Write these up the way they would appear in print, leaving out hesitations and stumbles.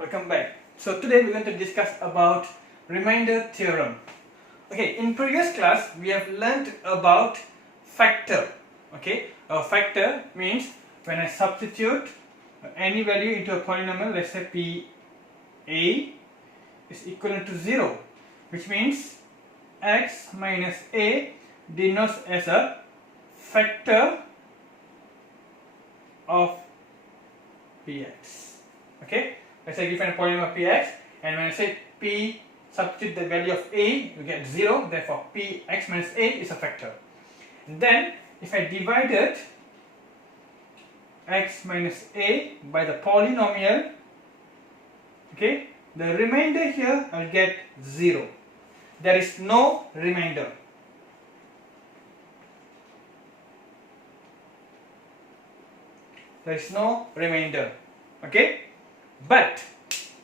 Welcome back. So today we're going to discuss about remainder theorem. Okay, in previous class we have learnt about factor. Okay, a factor means when I substitute any value into a polynomial, let's say PA is equivalent to 0, which means x minus a denotes as a factor of px. Okay, let's say given a polynomial px, and when I say p substitute the value of a, you get 0, therefore px minus a is a factor. And then if I divided x minus a by the polynomial, okay, the remainder here I'll get 0. There is no remainder. There is no remainder. Okay, but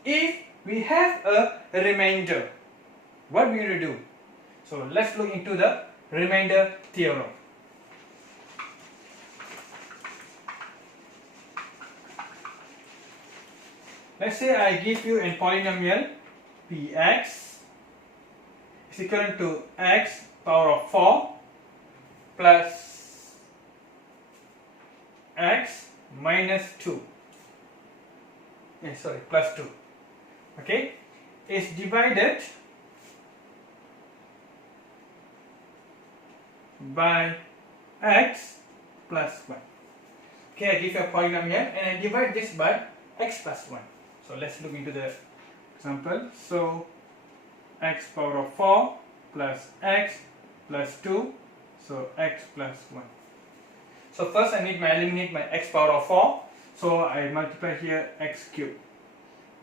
if we have a remainder, what we going to do? So let's look into the remainder theorem. Let's say I give you a polynomial px is equal to x power of 4 plus x minus 2. Plus 2. Okay, is divided by x plus 1. Okay, I give you a polynomial and I divide this by x plus 1. So let's look into the example. So x power of 4 plus x plus 2, so x plus 1. So first I need to eliminate my x power of 4. So I multiply here x cube.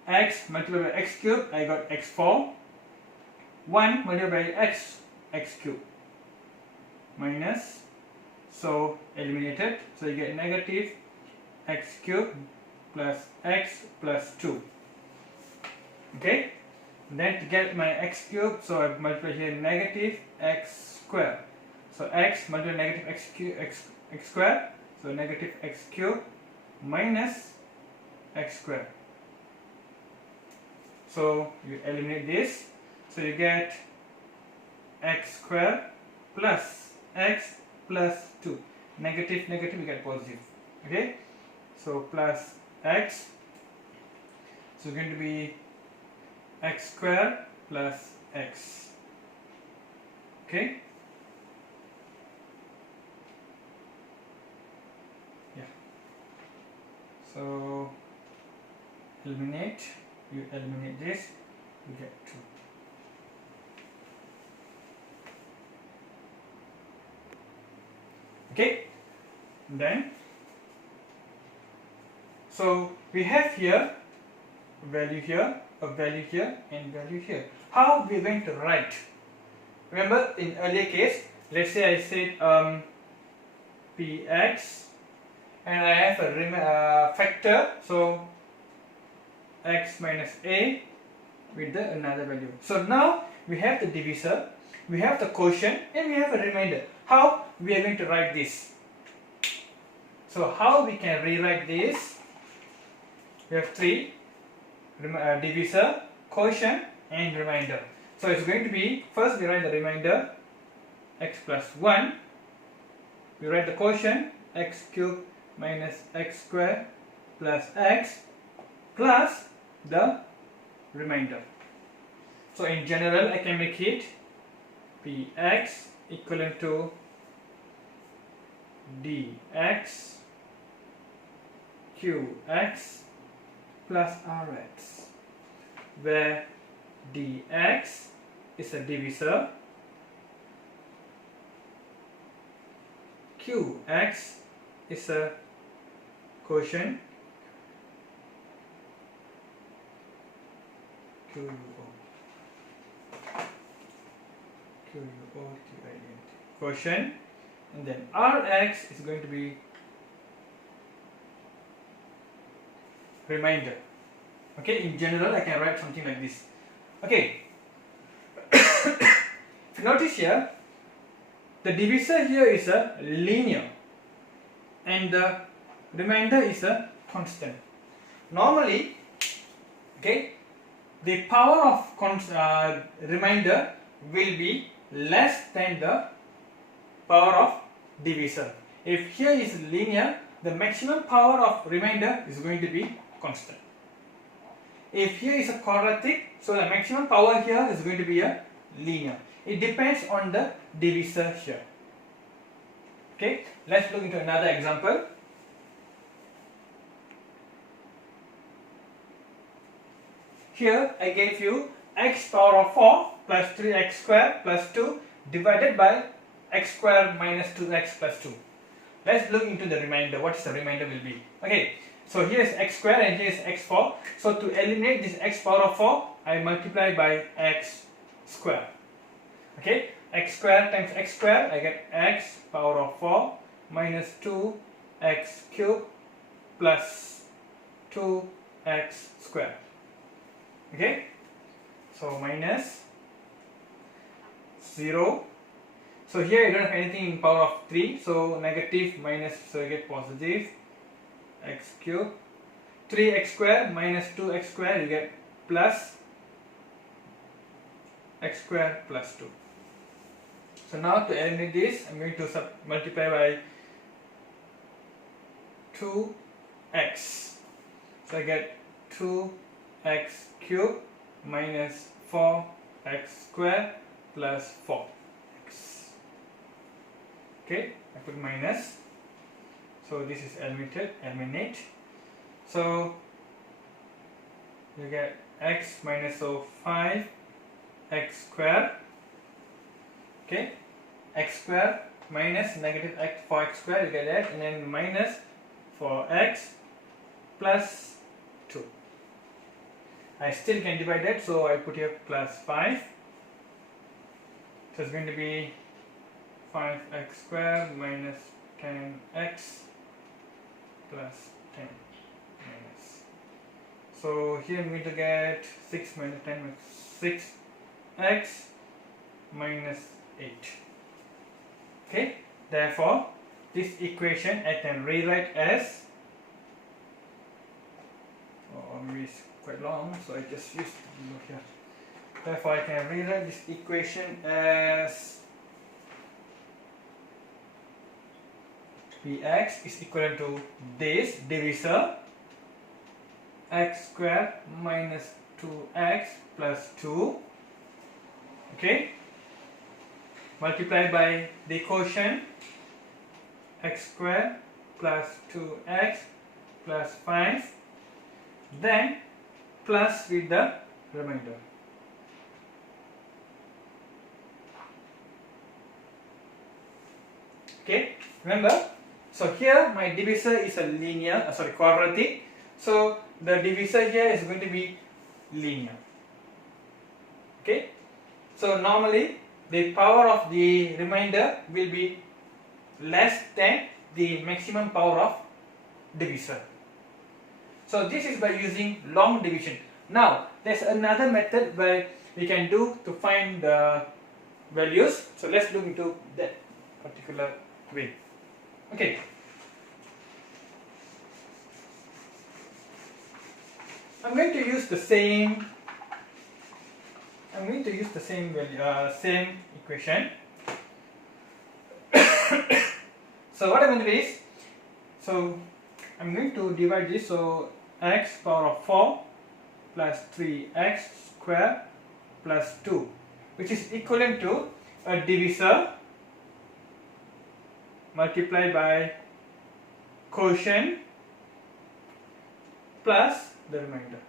X multiplied by x cube, I got x4. 1 multiplied by x cube. Minus, so eliminated. So you get negative x cube plus x plus 2. Okay. Then to get my x cube, so I multiply here negative x square. So x multiplied by negative x cube, x square. So negative x cube minus x square. So you eliminate this, so you get x square plus x plus 2. Negative, negative, you get positive. Okay, so plus x, so it's going to be x square plus x. Okay, yeah, so eliminate, you eliminate this, you get 2. Okay, then so we have here a value here, a value here, and value here. How we are going to write? Remember in earlier case, let's say I said px and I have a factor, so x minus a with the another value. So now we have the divisor, we have the quotient, and we have a remainder. How we are going to write this? So how we can rewrite this? We have 3, divisor, quotient, and remainder. So it's going to be, first we write the remainder x plus 1, we write the quotient x cube minus x square plus x plus the remainder. So in general I can make it px equivalent to dx qx plus rx, where dx is a divisor, qx is a quotient, quotient, and then rx is going to be remainder. Okay, in general I can write something like this. Okay, if you notice here, the divisor here is a linear and the remainder is a constant. Normally Okay, the power of remainder will be less than the power of divisor. If here is linear, the maximum power of remainder is going to be constant. If here is a quadratic, so the maximum power here is going to be a linear. It depends on the divisor here. Okay, let's look into another example. Here I gave you x power of 4 plus 3x square plus 2 divided by x square minus 2x plus 2. Let's look into the remainder. What is the remainder will be? Okay, so here is x square and here is x4. So to eliminate this x power of 4, I multiply by x square. Okay, x square times x square, I get x power of 4 minus 2x cube plus 2x square. Okay, so minus 0. So here I don't have anything in power of 3, so negative minus, so I get positive x cube. 3x square minus 2x square, you get plus x square plus 2. So now to eliminate this, I'm going to multiply by 2x. So I get 2x cube minus 4x square plus 4x. Okay, I put minus. So this is eliminate. So you get x minus, so 5x square. Okay, x square minus negative x 4x square, you get that, and then minus 4x plus 2. I still can divide that, so I put here plus 5. So it's going to be 5x square minus 10x plus 10 minus. So here I'm going to get 6 minus 10 minus 6x minus 8. Okay, therefore this equation I can rewrite as, maybe it's quite long, so I just use here. Therefore I can rewrite this equation as Px is equal to this divisor x squared minus 2x plus 2, okay, multiplied by the quotient x squared plus 2x plus 5, then plus with the remainder. Okay, remember, so here my divisor is a linear, quadratic, so the divisor here is going to be linear. Okay, so normally the power of the remainder will be less than the maximum power of divisor. So this is by using long division. Now there's another method where we can do to find the values. So let's look into that particular way. Okay. I'm going to use the same value, same equation. So what I'm going to do is, so I'm going to divide this, so x power of 4 plus 3x square plus 2, which is equivalent to a divisor multiplied by quotient plus the remainder.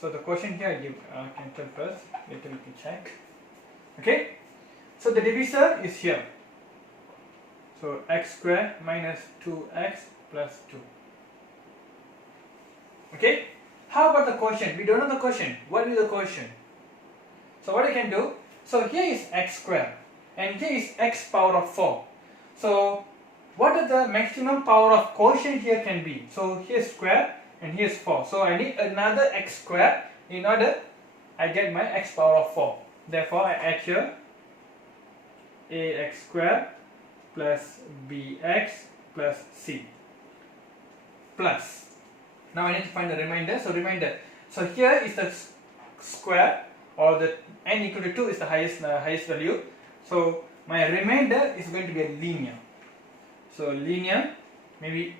So the quotient here I give cancel first, later we can check. Okay, so the divisor is here, so x square minus 2x plus 2. Okay, how about the quotient? We don't know the quotient. What is the quotient? So what I can do, so here is x square and here is x power of 4. So what are the maximum power of quotient here can be? So here is square and here is 4. So I need another x square in order I get my x power of 4. Therefore I add here ax square plus bx plus c plus. Now I need to find the remainder. So remainder, So here is the square, or the n equal to 2 is the highest value. So my remainder is going to be a linear. So linear, maybe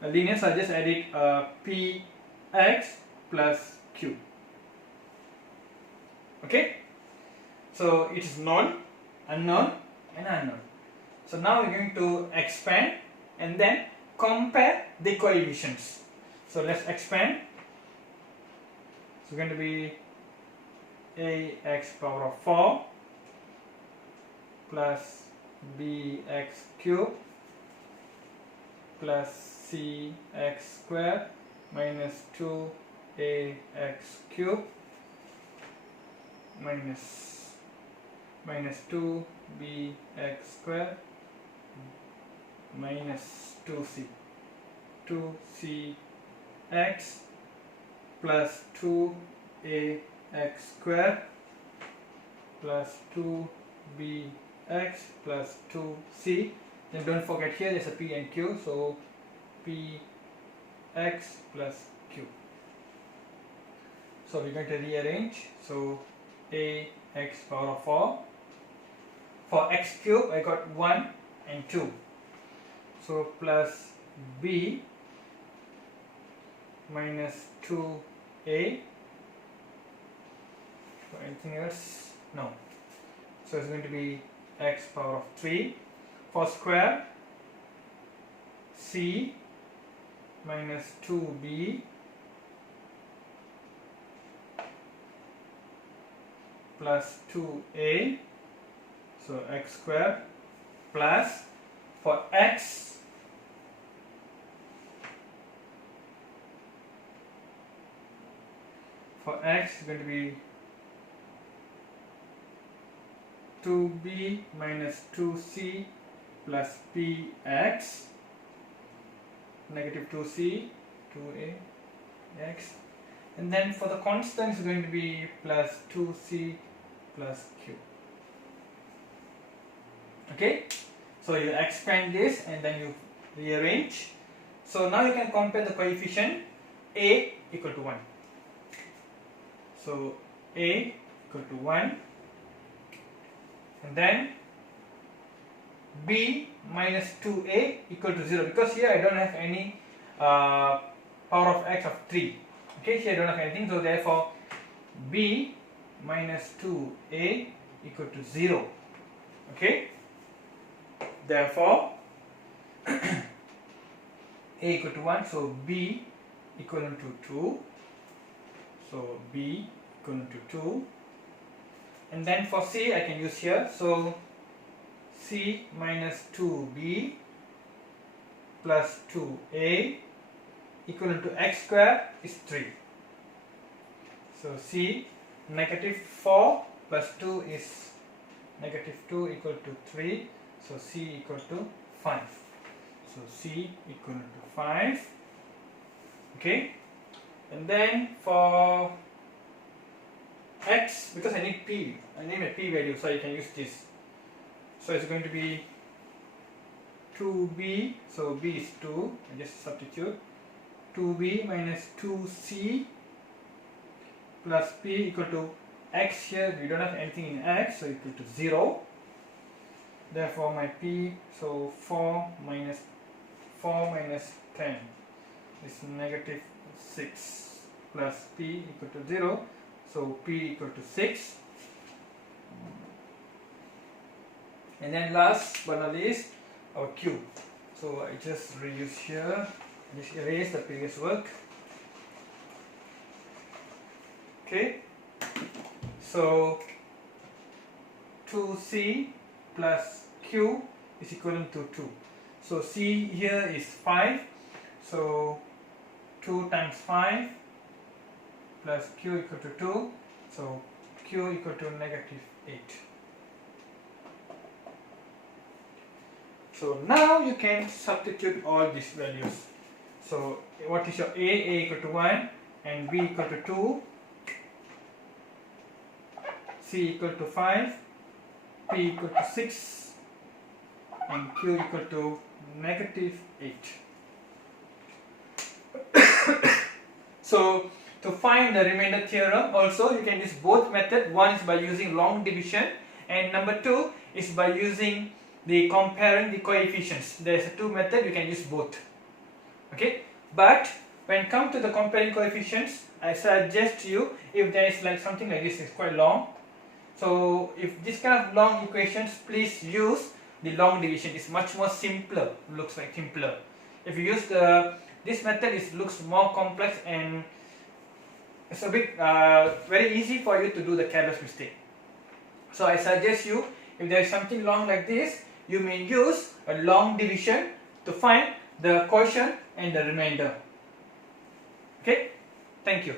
a linear, so I just added px plus q. Okay, so it is known, unknown and unknown. So now we're going to expand and then compare the coefficients. So let's expand. So it's going to be ax power of 4 plus bx cube plus cx square minus 2ax cube minus 2bx square minus 2cx plus 2ax square plus 2bx plus 2c. Then don't forget here there's a p and q, so px plus q. So we're going to rearrange. So ax power of 4. For x cube I got 1 and 2. So plus b minus 2a. So anything else? No. So it's going to be x power of 3. For square, c minus 2b plus 2a, so x square, plus for x, is going to be 2b minus 2c plus px, negative 2c, 2a, x, and then for the constant is going to be plus 2c plus q. Okay, so you expand this and then you rearrange. So now you can compare the coefficient a equal to 1. So a equal to 1, and then b minus 2a equal to 0, because here I don't have any power of x of 3. Okay, here I don't have anything, so therefore b minus 2a equal to 0. Okay, therefore a equal to 1, so b equivalent to 2. So b equivalent to 2. And then for c I can use here, so c minus 2b plus 2a equivalent to x square is 3. So c, negative 4 plus 2 is negative 2 equal to 3. So c equal to 5. So c equivalent to 5. Okay. And then for x, because I need p, I need a p value, so you can use this. So it's going to be 2b, so b is 2, I just substitute 2b minus 2c plus p equal to x. Here we don't have anything in x, so equal to 0. Therefore my p, so 4 minus 10 is negative 6 plus p equal to 0, so p equal to 6. And then last but not least, our q. So I just reuse here, just erase the previous work. Okay, so 2c plus q is equivalent to 2. So c here is 5, so 2 times 5 plus q equal to 2, so q equal to negative 8. So now you can substitute all these values. So what is your a equal to 1 and b equal to 2, c equal to 5, p equal to 6 and q equal to negative 8. So to find the remainder theorem also you can use both method. One is by using long division and number two is by using the comparing the coefficients. There is two method, you can use both. Okay, but when come to the comparing coefficients, I suggest you, if there is like something like this, it's quite long. So if this kind of long equations, please use the long division. It's much more simpler, looks like simpler. If you use this method, it looks more complex and it's a bit very easy for you to do the careless mistake. So I suggest you, if there is something long like this, you may use a long division to find the quotient and the remainder. Okay, thank you.